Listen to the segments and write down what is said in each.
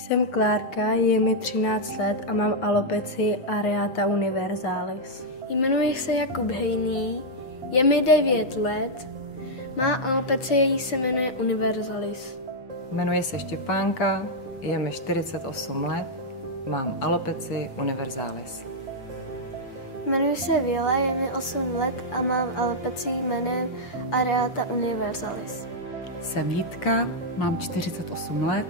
Jsem Klárka, je mi 13 let a mám alopecii areata universalis. Jmenuji se Jakub Hejný, je mi 9 let, má alopecie se jmenuje universalis. Jmenuji se Štěpánka, je mi 48 let, mám alopecii universalis. Jmenuji se Věla, je mi 8 let a mám alopecii jménem areata universalis. Jsem Jitka, mám 48 let,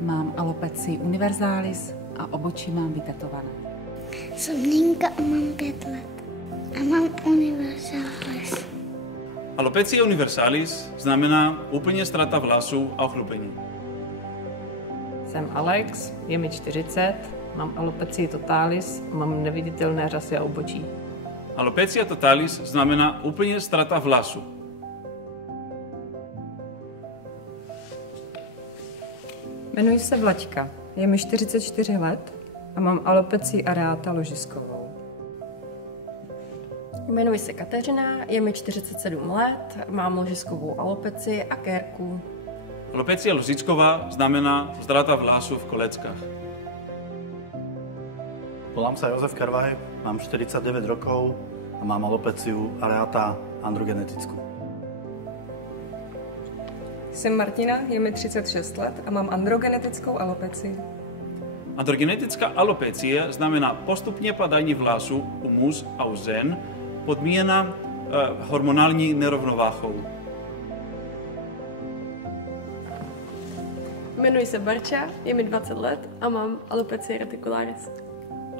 mám alopecii universalis a obočí mám vytetované. Jsem Ninka a mám 5 let a mám universalis. Alopecia universalis znamená úplně ztráta vlasů a ochlupení. Jsem Alex, je mi 40, mám alopecii totalis, mám neviditelné řasy a obočí. Alopecia totalis znamená úplně ztráta vlasů. Jmenuji se Vlaďka, je mi 44 let a mám alopecii areata ložiskovou. Jmenuji se Kateřina, je mi 47 let, mám ložiskovou alopecii a kérku. Alopecia ložisková znamená ztráta vlasů v koleckách. Volám sa Jozef Karvahy, mám 49 rokov a mám alopeciu areata androgenetickú. Jsem Martina, je mi 36 let a mám androgenetickou alopecii. Androgenetická alopecie znamená postupně padání vlasů u muž a u žen, podmíněna hormonální nerovnováhou. Jmenuji se Barča, je mi 20 let a mám alopecii reticularis.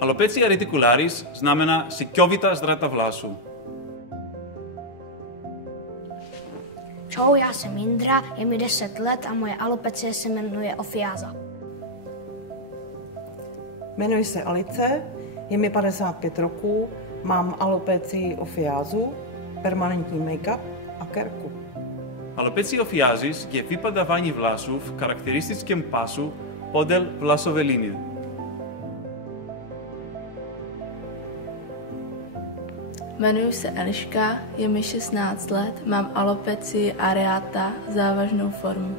Alopecia reticularis znamená sykovitá ztráta vlasů. Čau, já jsem Jindra, je mi 10 let a moje alopecie se jmenuje ofiáza. Jmenuji se Alice, je mi 55 roků, mám alopecii ofiázu, permanentní make-up a kérku. Alopecia ofiazis je vypadávání vlasů v charakteristickém pasu podél vlasové linie. Jmenuji se Eliška, je mi 16 let, mám alopecii areata, závažnou formu.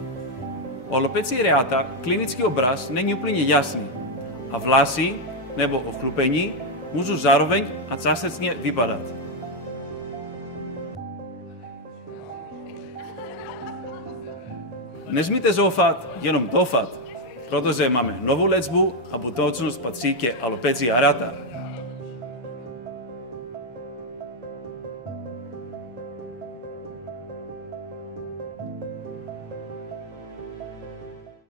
U alopecie areata klinický obraz není úplně jasný a vlasy nebo ochlupení můžou zároveň a částečně vypadat. Nesmíte zoufat, jenom doufat, protože máme novou léčbu a budoucnost patří ke alopecii areata.